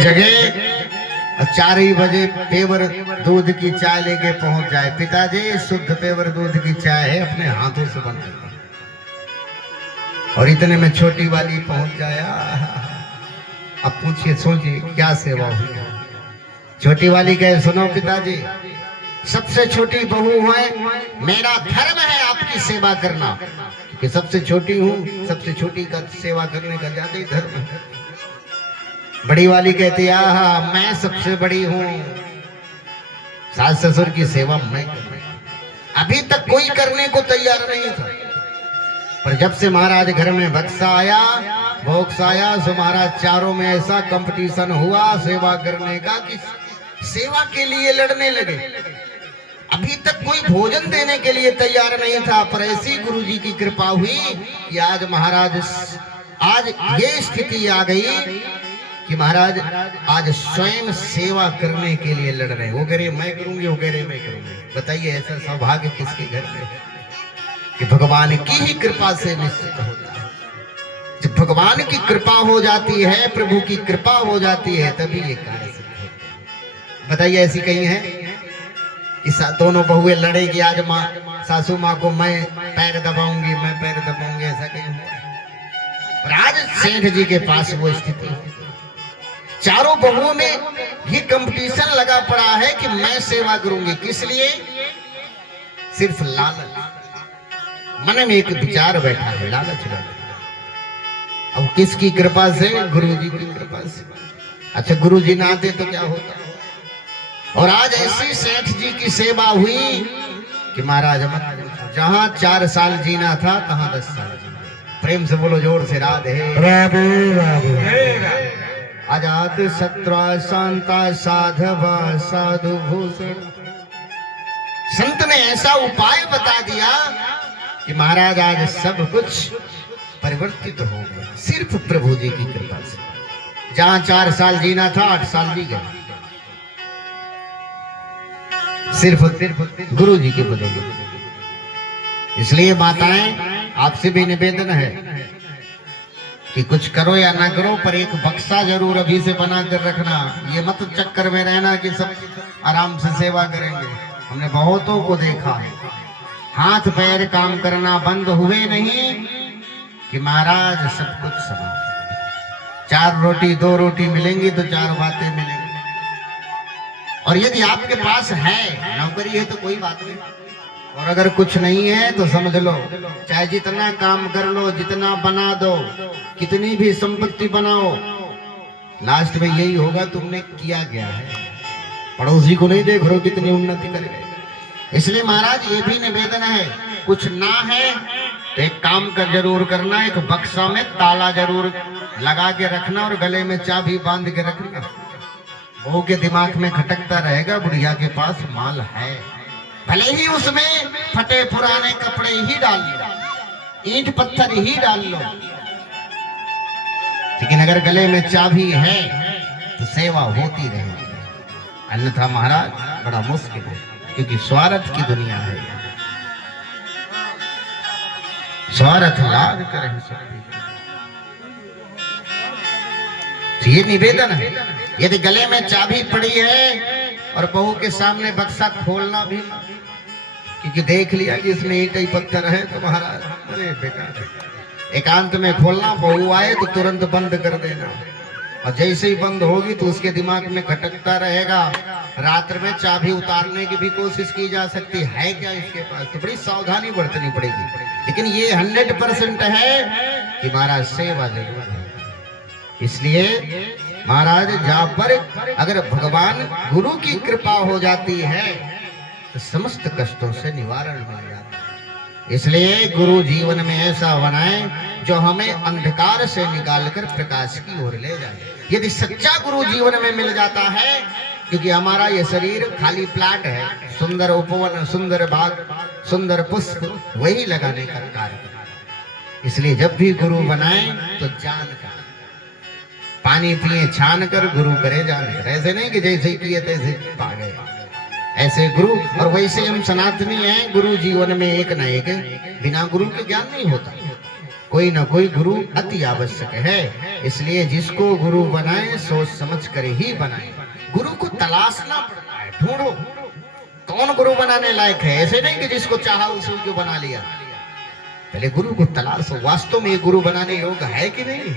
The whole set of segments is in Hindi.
जगह 4 ही बजे पेवर दूध की चाय लेके पहुंच जाए। पिताजी शुद्ध पेवर दूध की चाय है, अपने हाथों से बनती है। और इतने में छोटी वाली पहुंच जाए। अब पूछिए, सोचिए क्या सेवा हुई। छोटी वाली कहे, सुनो पिताजी, सबसे छोटी बहू है, मेरा धर्म है आपकी सेवा करना, कि सबसे छोटी हूँ, सबसे छोटी का सेवा करने का ज्यादा ही धर्म है। बड़ी वाली कहती है, आहा मैं सबसे बड़ी हूँ, सास ससुर की सेवा मैं करूँ। अभी तक कोई करने को तैयार नहीं था, पर जब से महाराज घर में बक्सा आया, बॉक्स आया, सो महाराज चारों में ऐसा कंपटीशन हुआ सेवा करने का कि सेवा के लिए लड़ने लगे। अभी तक कोई भोजन देने के लिए तैयार नहीं था, पर ऐसी गुरु जी की कृपा हुई कि आज महाराज, आज ये स्थिति आ गई कि महाराज आज स्वयं सेवा करने के लिए लड़ रहे हैं। वो कह रहे मैं करूंगी, वो कह रहे मैं करूंगी। बताइए ऐसा सौभाग्य किसके घर में है कि भगवान की ही कृपा से निश्चित होता है। जब भगवान की कृपा हो जाती है, प्रभु की कृपा हो जाती है, तभी ये कार्य सिद्ध होता है। बताइए ऐसी कहीं है कि दोनों बहुएं लड़ेगी, आज माँ सासू माँ को मैं पैर दबाऊंगी, मैं पैर दबाऊंगी, ऐसा कहीं हुआ? और आज सेठ जी के पास वो स्थिति है। चारों बहुओं में ये कंपटीशन लगा पड़ा है कि मैं सेवा करूंगी। किस लिए? सिर्फ लालच। मन में एक विचार बैठा है, लालच बैठा। अब किसकी कृपा से? गुरु जी की कृपा से। अच्छा गुरु जी ना आते तो क्या होता? और आज ऐसी सेठ जी की सेवा हुई कि महाराज जहां 4 साल जीना था, तहां 10 साल जीना। प्रेम से बोलो जोर से, राधे राधे राधे। अजात शत्रुआ शांता साधवा साधु भूषण। संत ने ऐसा उपाय बता दिया कि महाराज आज सब कुछ परिवर्तित हो गया, सिर्फ प्रभु जी की कृपा से। जहां 4 साल जीना था, 8 साल जी गए, सिर्फ गुरु जी की बदौलत। इसलिए माताएं, आपसे भी निवेदन है कि कुछ करो या ना करो, पर एक बक्सा जरूर अभी से बना कर रखना। ये मत चक्कर में रहना कि सब आराम से सेवा करेंगे। हमने बहुतों को देखा है, हाथ पैर काम करना बंद हुए नहीं कि महाराज सब कुछ समाप्त। 4 रोटी 2 रोटी मिलेंगी तो 4 बातें मिलेंगी। और यदि आपके पास है, नौकरी है तो कोई बात नहीं, और अगर कुछ नहीं है तो समझ लो, चाहे जितना काम कर लो, जितना बना दो, कितनी भी संपत्ति बनाओ, लास्ट में यही होगा तुमने किया गया है। पड़ोसी को नहीं देख रहे हो कितनी उन्नति कर गए। इसलिए महाराज ये भी निवेदन है, कुछ ना है तो एक काम कर जरूर करना, एक बक्सा में ताला जरूर लगा के रखना और गले में चाबी बांध के रखना। बहू के दिमाग में खटकता रहेगा, बुढ़िया के पास माल है। भले ही उसमें फटे पुराने कपड़े ही डाल लो, ईंट पत्थर ही डाल लो, लेकिन अगर गले में चाबी है तो सेवा होती रहेगी। अन्यथा महाराज बड़ा मुश्किल है, क्योंकि स्वार्थ की दुनिया है। स्वार्थ लाग कर ये निवेदन है। यदि गले में चाबी पड़ी है और बहू के सामने बक्सा खोलना भी, क्योंकि देख लिया कि इसमें ईंट ही पत्थर है, तो महाराज अरे बेकार है। एकांत में खोलना, बहू आए तो तुरंत बंद कर देना, और जैसे ही बंद होगी तो उसके दिमाग में खटकता रहेगा। रात्र में चाबी उतारने की भी कोशिश की जा सकती है क्या इसके पास, तो बड़ी सावधानी बरतनी पड़ेगी। लेकिन ये 100% है कि महाराज सेवा जरूर है। इसलिए महाराज जहां पर अगर भगवान गुरु की कृपा हो जाती है तो समस्त कष्टों से निवारण मिल जाता है। इसलिए गुरु जीवन में ऐसा बनाए जो हमें अंधकार से निकालकर प्रकाश की ओर ले जाए। यदि सच्चा गुरु जीवन में मिल जाता है, क्योंकि हमारा ये शरीर खाली प्लाट है, सुंदर उपवन, सुंदर बाग, सुंदर पुष्प, वही लगाने का कार्य। इसलिए जब भी गुरु बनाए तो जान कर, पानी पिए छान कर, गुरु करे जान कर। ऐसे नहीं कि जैसे किए तैसे पा गए, ऐसे गुरु। और वैसे हम सनातनी हैं, गुरु जीवन में एक न एक, बिना गुरु के ज्ञान नहीं होता। कोई ना कोई गुरु अति आवश्यक है। इसलिए जिसको गुरु बनाए सोच समझ कर ही बनाए। गुरु को तलाशना पड़ता है, ढूंढो कौन गुरु बनाने लायक है। ऐसे नहीं कि जिसको चाहा उसी को बना लिया। पहले गुरु को तलाशो, वास्तव में गुरु बनाने योग्य है कि नहीं।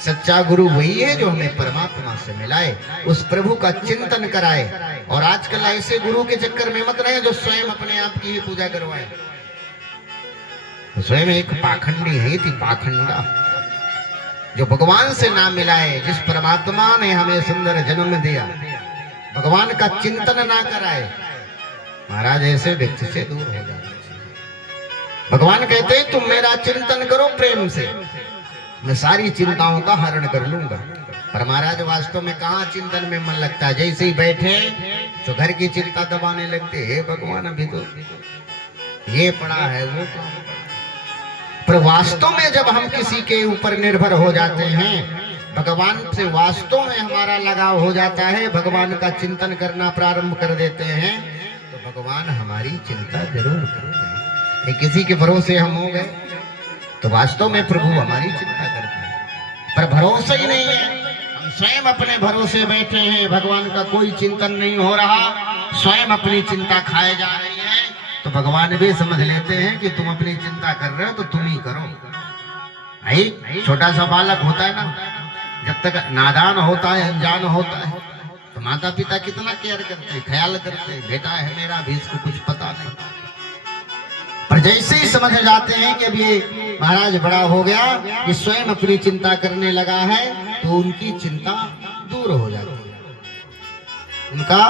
सच्चा गुरु वही है जो हमें परमात्मा से मिलाए, उस प्रभु का चिंतन कराए। और आजकल ऐसे गुरु के चक्कर में मत रहे जो स्वयं अपने आप की ही पूजा करवाए। तो स्वयं एक पाखंडी है थी, पाखंडा, जो भगवान से ना मिलाए। जिस परमात्मा ने हमें सुंदर जन्म दिया, भगवान का चिंतन ना कराए, महाराज ऐसे व्यक्ति से दूर हो जाए। भगवान कहते हैं तुम मेरा चिंतन करो प्रेम से, मैं सारी चिंताओं का हरण कर लूंगा। पर महाराज वास्तव में कहाँ चिंतन में मन लगता है। जैसे ही बैठे तो घर की चिंता दबाने लगते, हे भगवान अभी तो ये पड़ा है वो। पर वास्तव में जब हम किसी के ऊपर निर्भर हो जाते हैं, भगवान से वास्तव में हमारा लगाव हो जाता है, भगवान का चिंतन करना प्रारंभ कर देते हैं, तो भगवान हमारी चिंता जरूर करते हैं। किसी के भरोसे हम हो गए तो वास्तव में प्रभु हमारी चिंता करते हैं। पर भरोसा ही नहीं है, हम स्वयं अपने भरोसे बैठे हैं, भगवान का कोई चिंतन नहीं हो रहा, स्वयं अपनी चिंता खाए जा रही है। तो भगवान भी समझ लेते हैं कि तुम अपनी चिंता कर रहे हो तो तुम ही करो। भाई छोटा सा बालक होता है ना, जब तक नादान होता है, अनजान होता है, तो माता पिता कितना केयर करते हैं, ख्याल करते हैं, बेटा है मेरा भी, इसको कुछ पता नहीं। पर जैसे ही समझ जाते हैं कि अब ये महाराज बड़ा हो गया, ये स्वयं अपनी चिंता करने लगा है, तो उनकी चिंता दूर हो जाती है, उनका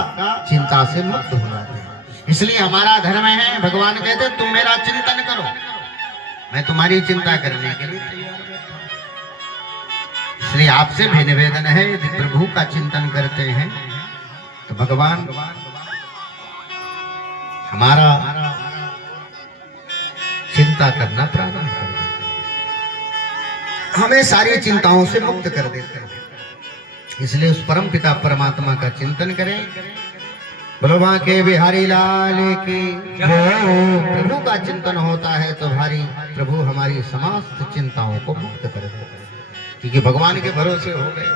चिंता से मुक्त हो जाते हैं। इसलिए हमारा धर्म है, भगवान कहते हैं तुम मेरा चिंतन करो, मैं तुम्हारी चिंता करने के लिए तैयार बैठा हूं। इसलिए आपसे भी निवेदन है, यदि प्रभु का चिंतन करते हैं तो भगवान हमारा चिंता करना प्रारंभ कर देते हैं, हमें सारी चिंताओं से मुक्त कर देते हैं। इसलिए उस परम पिता परमात्मा का चिंतन करें। बोलो बांके बिहारी लाल की। प्रभु का चिंतन होता है तो भारी प्रभु हमारी समस्त चिंताओं को मुक्त कर देते हैं, क्योंकि भगवान के भरोसे हो गए।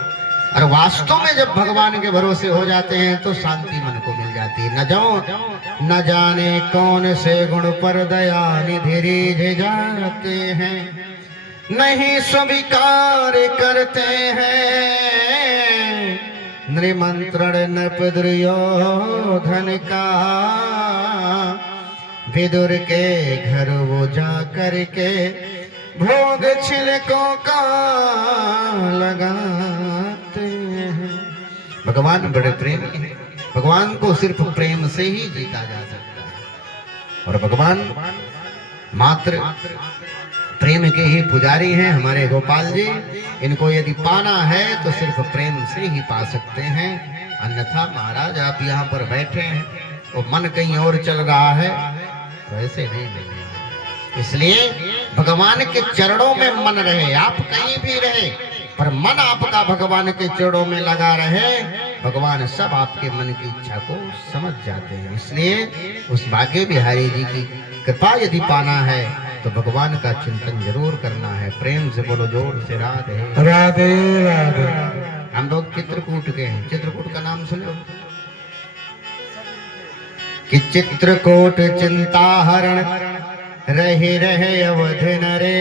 और वास्तव में जब भगवान के भरोसे हो जाते हैं तो शांति मन को मिल जाती है। न जाने कौन से गुण पर दया निधि रिझ जाते हैं, नहीं स्वीकार करते हैं निमंत्रण नृप दुर्योधन का। विदुर के घर वो जा करके भोग छिलकों का लगाते हैं। भगवान बड़े प्रेमी हैं, भगवान को सिर्फ प्रेम से ही जीता जा सकता है। और भगवान मात्र प्रेम के ही पुजारी हैं हमारे गोपाल जी। इनको यदि पाना है तो सिर्फ प्रेम से ही पा सकते हैं, अन्यथा महाराज आप यहाँ पर बैठे हैं और मन कहीं और चल रहा है तो ऐसे नहीं मिलेगा। इसलिए भगवान के चरणों में मन रहे, आप कहीं भी रहे पर मन आपका भगवान के चरणों में लगा रहे, भगवान सब आपके मन की इच्छा को समझ जाते हैं। इसलिए उस भाग्य बिहारी जी की कृपा यदि पाना है तो भगवान का चिंतन जरूर करना है। प्रेम से बोलो जोर से राधे राधे राधे। हम लोग चित्रकूट के हैं, चित्रकूट का नाम सुने कि चित्रकूट चिंता हरण रहे रहे अवधि नरे,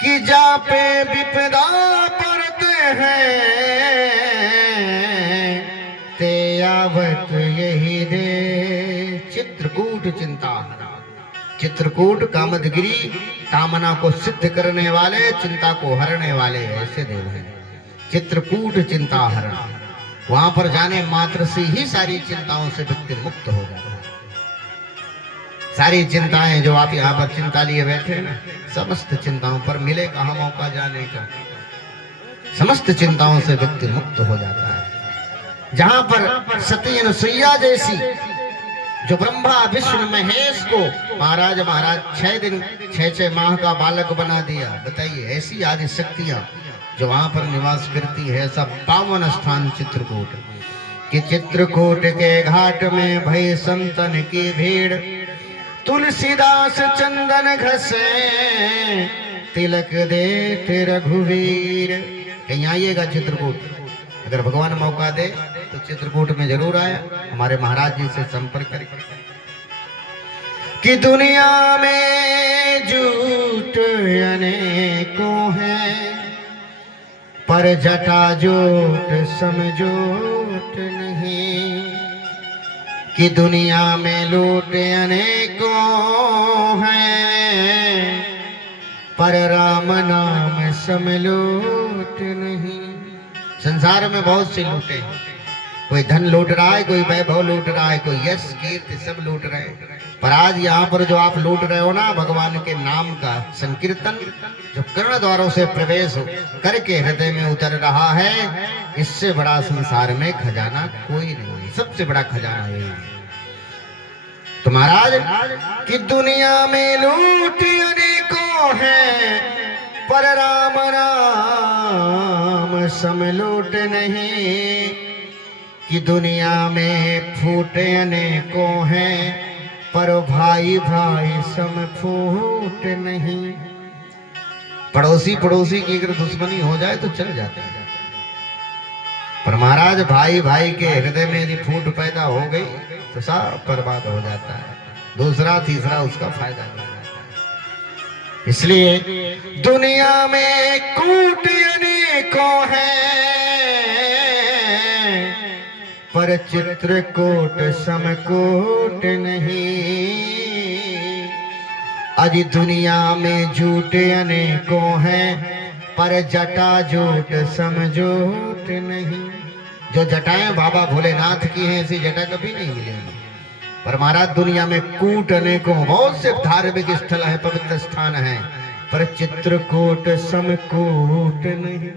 कि जा पे विपदा पड़ते हैं ते आवत यही दे। चित्रकूट चिंता, चित्रकूट कामदगिरी, कामना को सिद्ध करने वाले, चिंता को हरने वाले ऐसे देव हैं। चित्रकूट चिंता हरण, वहां पर जाने मात्र से ही सारी चिंताओं से व्यक्ति मुक्त हो जाता है। सारी चिंताएं जो आप यहाँ पर चिंता लिए बैठे हैं ना, समस्त चिंताओं पर मिले कहाँ मौका जाने का। समस्त चिंताओं से व्यक्ति मुक्त हो जाता है। जहां पर सती अनुसुईया जैसी जो ब्रह्मा विष्णु महेश को महाराज 6 माह का बालक बना दिया, बताइए ऐसी आदि शक्तियां जो वहां पर निवास करती है। सब पावन स्थान चित्रकूट, कि चित्रकूट के घाट में भई संतन की भीड़, तुलसीदास चंदन घसे तिलक दे तेरा रघुवीर। कहीं आइएगा चित्रकूट, अगर भगवान मौका दे तो चित्रकूट में जरूर आए, हमारे महाराज जी से संपर्क करें। कि दुनिया में झूठ अनेकों हैं, पर जटा जोट समझोट नहीं। कि दुनिया में लूट अनेकों हैं, पर राम नाम समलोट नहीं। संसार में बहुत से लूटे हैं, कोई धन लूट रहा है, कोई वैभव लूट रहा है, कोई यश कीर्ति सब लूट रहे हैं। पर आज यहाँ पर जो आप लूट रहे हो ना, भगवान के नाम का संकीर्तन जो कर्ण द्वारों से प्रवेश करके हृदय में उतर रहा है, इससे बड़ा संसार में खजाना कोई नहीं है। सबसे बड़ा खजाना यही है। तो महाराज कि दुनिया में लूट अनेकों हैं, पर राम नाम समलोट नहीं। कि दुनिया में फूट अनेकों हैं, पर भाई भाई सम फूट नहीं। पड़ोसी पड़ोसी की अगर दुश्मनी हो जाए तो चल जाता है, पर महाराज भाई भाई के हृदय में यदि फूट पैदा हो गई तो सब बर्बाद हो जाता है, दूसरा तीसरा उसका फायदा नहीं जाता है। इसलिए दुनिया में कूट अनेकों हैं, पर चित्रकूट समकूट नहीं। आज दुनिया में झूठ अनेकों हैं, पर जटा जोट समझोट नहीं। जो जटाएं बाबा भोलेनाथ की हैं, ऐसी जटा कभी नहीं मिलेगी। पर महाराज दुनिया में कूट अनेकों, बहुत से धार्मिक स्थल है, पवित्र स्थान है, पर चित्रकूट समकूट नहीं।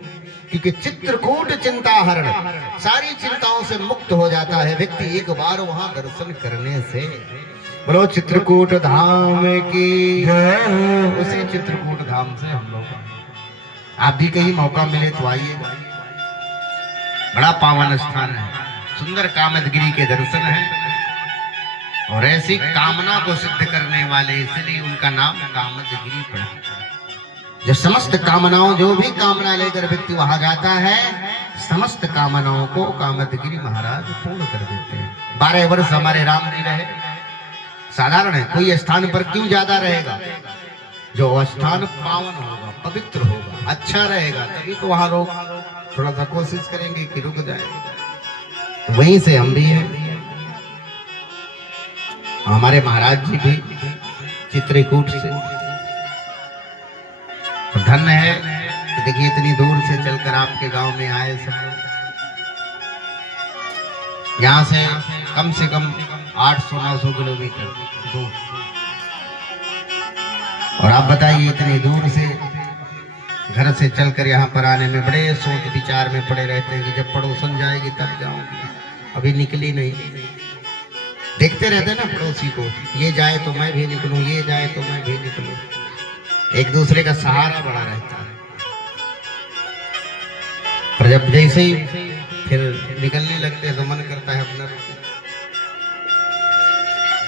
क्योंकि चित्रकूट चिंता हरण, सारी चिंताओं से मुक्त हो जाता है व्यक्ति एक बार वहां दर्शन करने से। बोलो चित्रकूट धाम की, उसी चित्रकूट धाम से हम लोग, आप भी कहीं मौका मिले तो आइएगा। बड़ा पावन स्थान है, सुंदर कामदगिरी के दर्शन है, और ऐसी कामना को सिद्ध करने वाले, इसलिए उनका नाम कामदगिरी पड़ा। जो समस्त कामनाओं, जो भी कामना लेकर व्यक्ति वहां जाता है, समस्त कामनाओं को कामदगिरी महाराज पूर्ण कर देते हैं। 12 वर्ष हमारे राम जी रहे, साधारण है। कोई स्थान पर क्यों ज्यादा रहेगा? जो स्थान पावन होगा, पवित्र होगा, अच्छा रहेगा, तभी तो वहां लोग थोड़ा सा कोशिश करेंगे कि रुक जाए। तो वहीं से हम भी हैं, हमारे महाराज जी भी चित्रकूट से। तो धन्य है कि देखिए इतनी दूर से चलकर आपके गांव में आए सब लोग। यहाँ से कम 800-900 किलोमीटर दूर, और आप बताइए इतनी दूर से घर से चलकर यहाँ पर आने में बड़े सोच विचार में पड़े रहते हैं कि जब पड़ोसन जाएगी तब जाऊंगी, अभी निकली नहीं। देखते रहते हैं ना पड़ोसी को, ये जाए तो मैं भी निकलूं, ये जाए तो मैं भी निकलूं, एक दूसरे का सहारा बड़ा रहता है। पर जब जैसे ही फिर निकलने लगते हैं तो मन करता है अपना।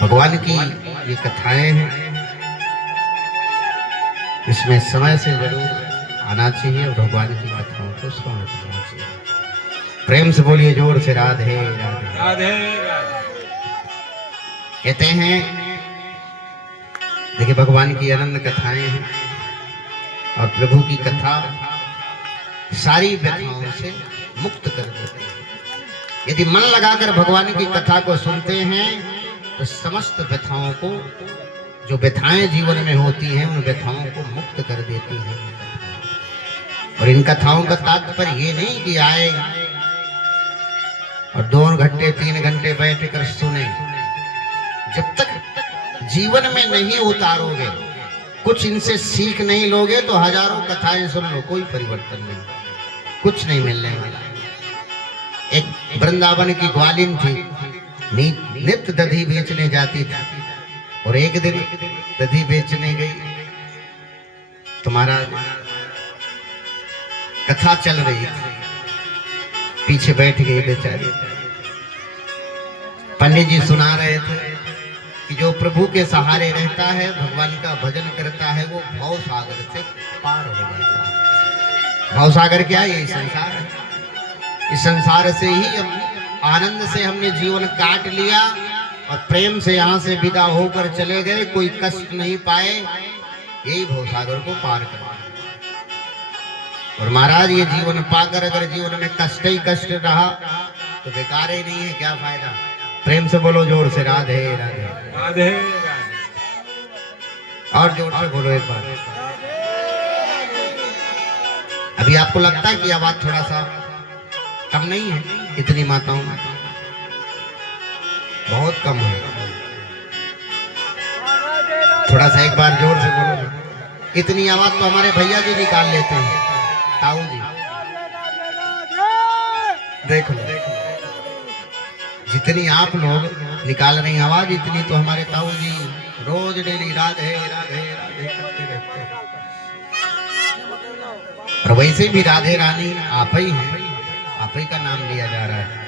भगवान की ये कथाएं हैं, इसमें समय से जरूर आना चाहिए और भगवान की कथाओं को श्रवण करना चाहिए। प्रेम से बोलिए जोर से राधे राधे राधे। कहते हैं देखिए भगवान की अनंत कथाएं हैं, और प्रभु की कथा सारी व्यथाओं से मुक्त कर देते हैं। यदि मन लगाकर भगवान की कथा को सुनते हैं तो समस्त व्यथाओं को, जो व्यथाएं जीवन में होती हैं, उन व्यथाओं को मुक्त कर देती हैं। और इन कथाओं का तात्पर्य ये नहीं कि आए और 2 घंटे 3 घंटे बैठ कर सुने। जब तक जीवन में नहीं उतारोगे, कुछ इनसे सीख नहीं लोगे, तो हजारों कथाएं सुन लो, कोई परिवर्तन नहीं, कुछ नहीं मिलने वाला। एक वृंदावन की ग्वालिन थी, नित्य दधी बेचने जाती थी, और एक दिन दधी बेचने गई, तुम्हारा कथा चल रही थी, पीछे बैठ गई बेचारी। पंडित जी सुना रहे थे, कि जो प्रभु के सहारे रहता है, भगवान का भजन करता है, वो भव सागर से पार हो जाता है। भव सागर क्या है? ये संसार है। इस संसार से ही हम आनंद से हमने जीवन काट लिया और प्रेम से यहाँ से विदा होकर चले गए, कोई कष्ट नहीं पाए, यही भव सागर को पार करना। और महाराज ये जीवन पाकर अगर जीवन में कष्ट ही कष्ट रहा तो बेकार ही नहीं है, क्या फायदा। प्रेम से बोलो जोर से, राधे राधे राधे। और जोर से बोलो एक बार। अभी आपको लगता है कि आवाज थोड़ा सा कम नहीं है? इतनी माताओं में बहुत कम है। थोड़ा सा एक बार जोर से बोलो। इतनी आवाज तो हमारे भैया जी निकाल लेते हैं, ताऊ जी। देख लो, जितनी आप लोग निकाल रही आवाज, इतनी तो हमारे ताऊ जी रोज डेली राधे राधे राधे करते रहते हैं। और वैसे भी राधे रानी आप ही हैं, आप ही का नाम लिया जा रहा है।